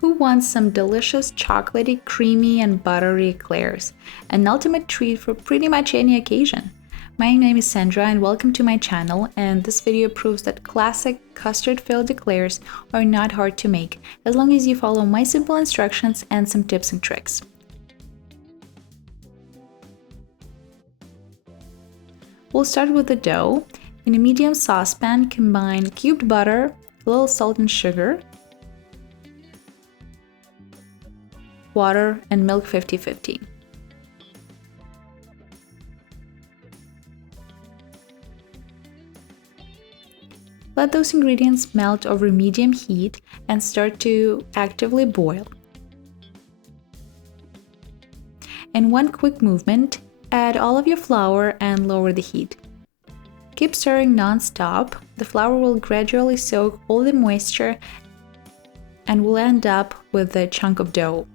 Who wants some delicious chocolatey, creamy, and buttery eclairs? An ultimate treat for pretty much any occasion. My name is Sandra and welcome to my channel, and this video proves that classic custard-filled eclairs are not hard to make as long as you follow my simple instructions and some tips and tricks. We'll start with the dough. In a medium saucepan, combine cubed butter, a little salt and sugar, water, and milk 50-50. Let those ingredients melt over medium heat and start to actively boil. In one quick movement, add all of your flour and lower the heat. Keep stirring non-stop. The flour will gradually soak all the moisture and will end up with a chunk of dough.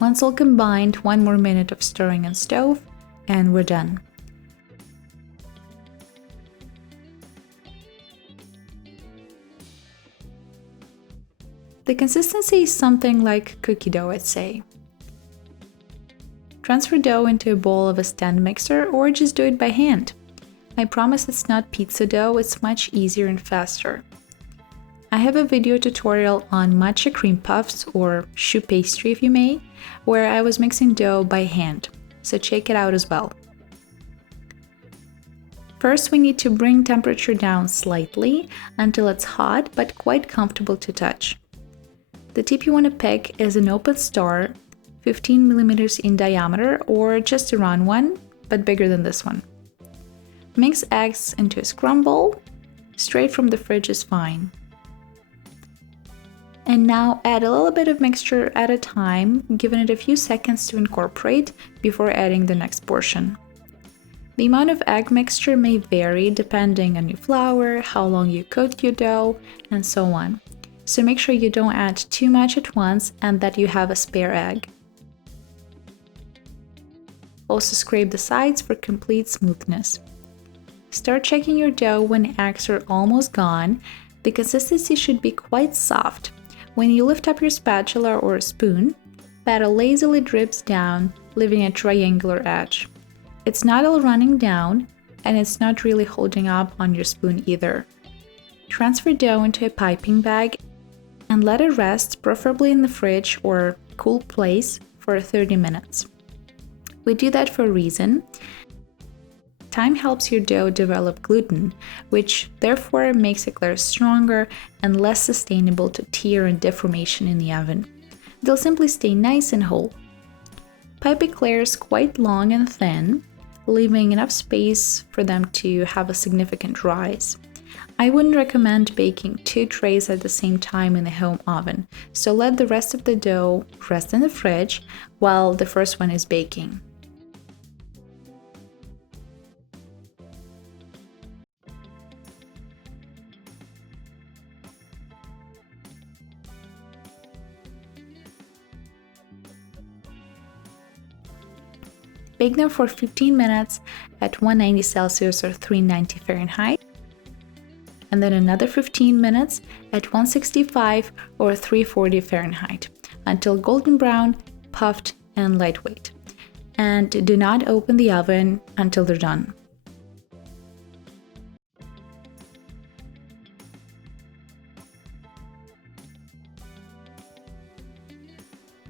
Once all combined, one more minute of stirring on stove, and we're done. The consistency is something like cookie dough, I'd say. Transfer dough into a bowl of a stand mixer or just do it by hand. I promise it's not pizza dough, it's much easier and faster. I have a video tutorial on matcha cream puffs, or choux pastry if you may, where I was mixing dough by hand, so check it out as well. First, we need to bring temperature down slightly until it's hot but quite comfortable to touch. The tip you want to pick is an open star, 15 millimeters in diameter, or just a round one, but bigger than this one. Mix eggs into a scramble. Straight from the fridge is fine. And now add a little bit of mixture at a time, giving it a few seconds to incorporate before adding the next portion. The amount of egg mixture may vary depending on your flour, how long you cooked your dough, and so on. So make sure you don't add too much at once and that you have a spare egg. Also scrape the sides for complete smoothness. Start checking your dough when eggs are almost gone. The consistency should be quite soft. When you lift up your spatula or a spoon, batter lazily drips down, leaving a triangular edge. It's not all running down, and it's not really holding up on your spoon either. Transfer dough into a piping bag and let it rest, preferably in the fridge or cool place, for 30 minutes. We do that for a reason. Time helps your dough develop gluten, which therefore makes eclairs stronger and less sustainable to tear and deformation in the oven. They'll simply stay nice and whole. Pipe eclairs quite long and thin, leaving enough space for them to have a significant rise. I wouldn't recommend baking 2 trays at the same time in the home oven, so let the rest of the dough rest in the fridge while the first one is baking. Bake them for 15 minutes at 190 Celsius or 390 Fahrenheit, and then another 15 minutes at 165 or 340 Fahrenheit until golden brown, puffed, and lightweight. And do not open the oven until they're done.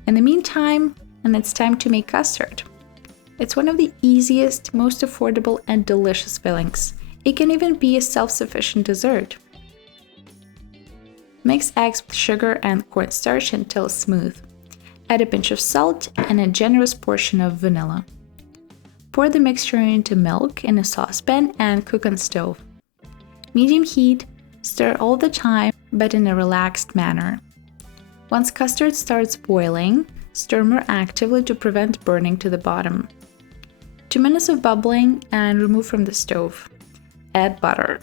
In the meantime, it's time to make custard. It's one of the easiest, most affordable, and delicious fillings. It can even be a self-sufficient dessert. Mix eggs with sugar and cornstarch until smooth. Add a pinch of salt and a generous portion of vanilla. Pour the mixture into milk in a saucepan and cook on stove. Medium heat, stir all the time, but in a relaxed manner. Once custard starts boiling, stir more actively to prevent burning to the bottom. 2 minutes of bubbling and remove from the stove. Add butter.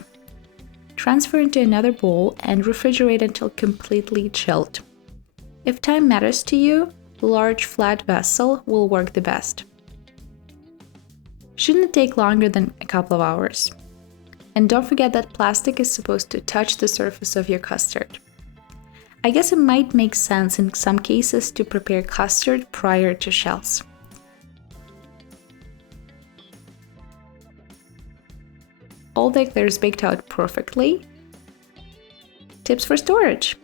Transfer into another bowl and refrigerate until completely chilled. If time matters to you, a large flat vessel will work the best. Shouldn't take longer than a couple of hours. And don't forget that plastic is supposed to touch the surface of your custard. I guess it might make sense in some cases to prepare custard prior to shells. All the eclairs baked out perfectly. Tips for storage.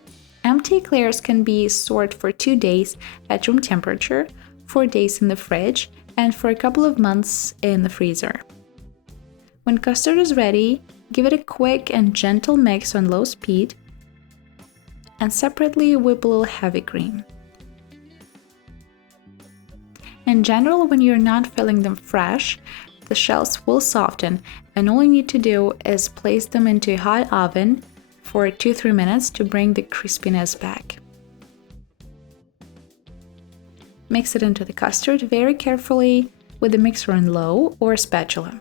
Empty eclairs can be stored for 2 days at room temperature, 4 days in the fridge, and for a couple of months in the freezer. When custard is ready, give it a quick and gentle mix on low speed, and separately whip a little heavy cream. In general, when you're not filling them fresh, the shells will soften, and all you need to do is place them into a hot oven for 2-3 minutes to bring the crispiness back. Mix it into the custard very carefully with the mixer on low or a spatula.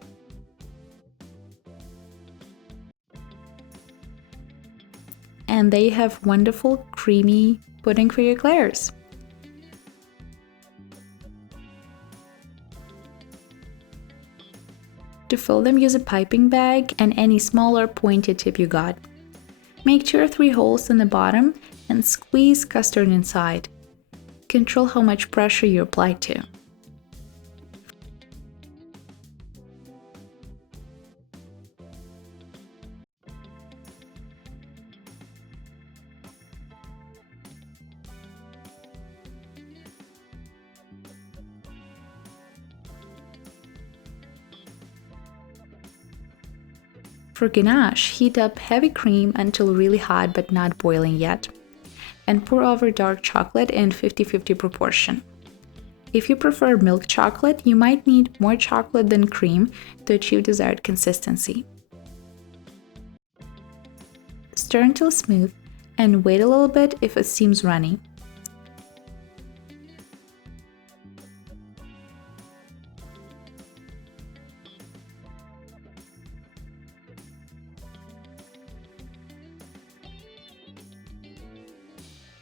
And there you have wonderful, creamy pudding for your eclairs. To fill them, use a piping bag and any smaller pointed tip you got. Make 2 or 3 holes in the bottom and squeeze custard inside. Control how much pressure you apply to. For ganache, heat up heavy cream until really hot but not boiling yet, and pour over dark chocolate in 50-50 proportion. If you prefer milk chocolate, you might need more chocolate than cream to achieve desired consistency. Stir until smooth and wait a little bit if it seems runny.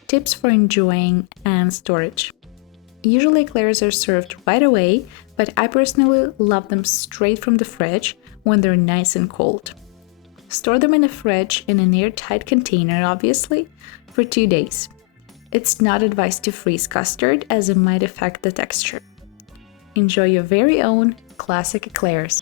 Tips for enjoying and storage. Usually eclairs are served right away, but I personally love them straight from the fridge when they're nice and cold. Store them in the fridge in an airtight container, obviously, for 2 days. It's not advised to freeze custard as it might affect the texture. Enjoy your very own classic eclairs.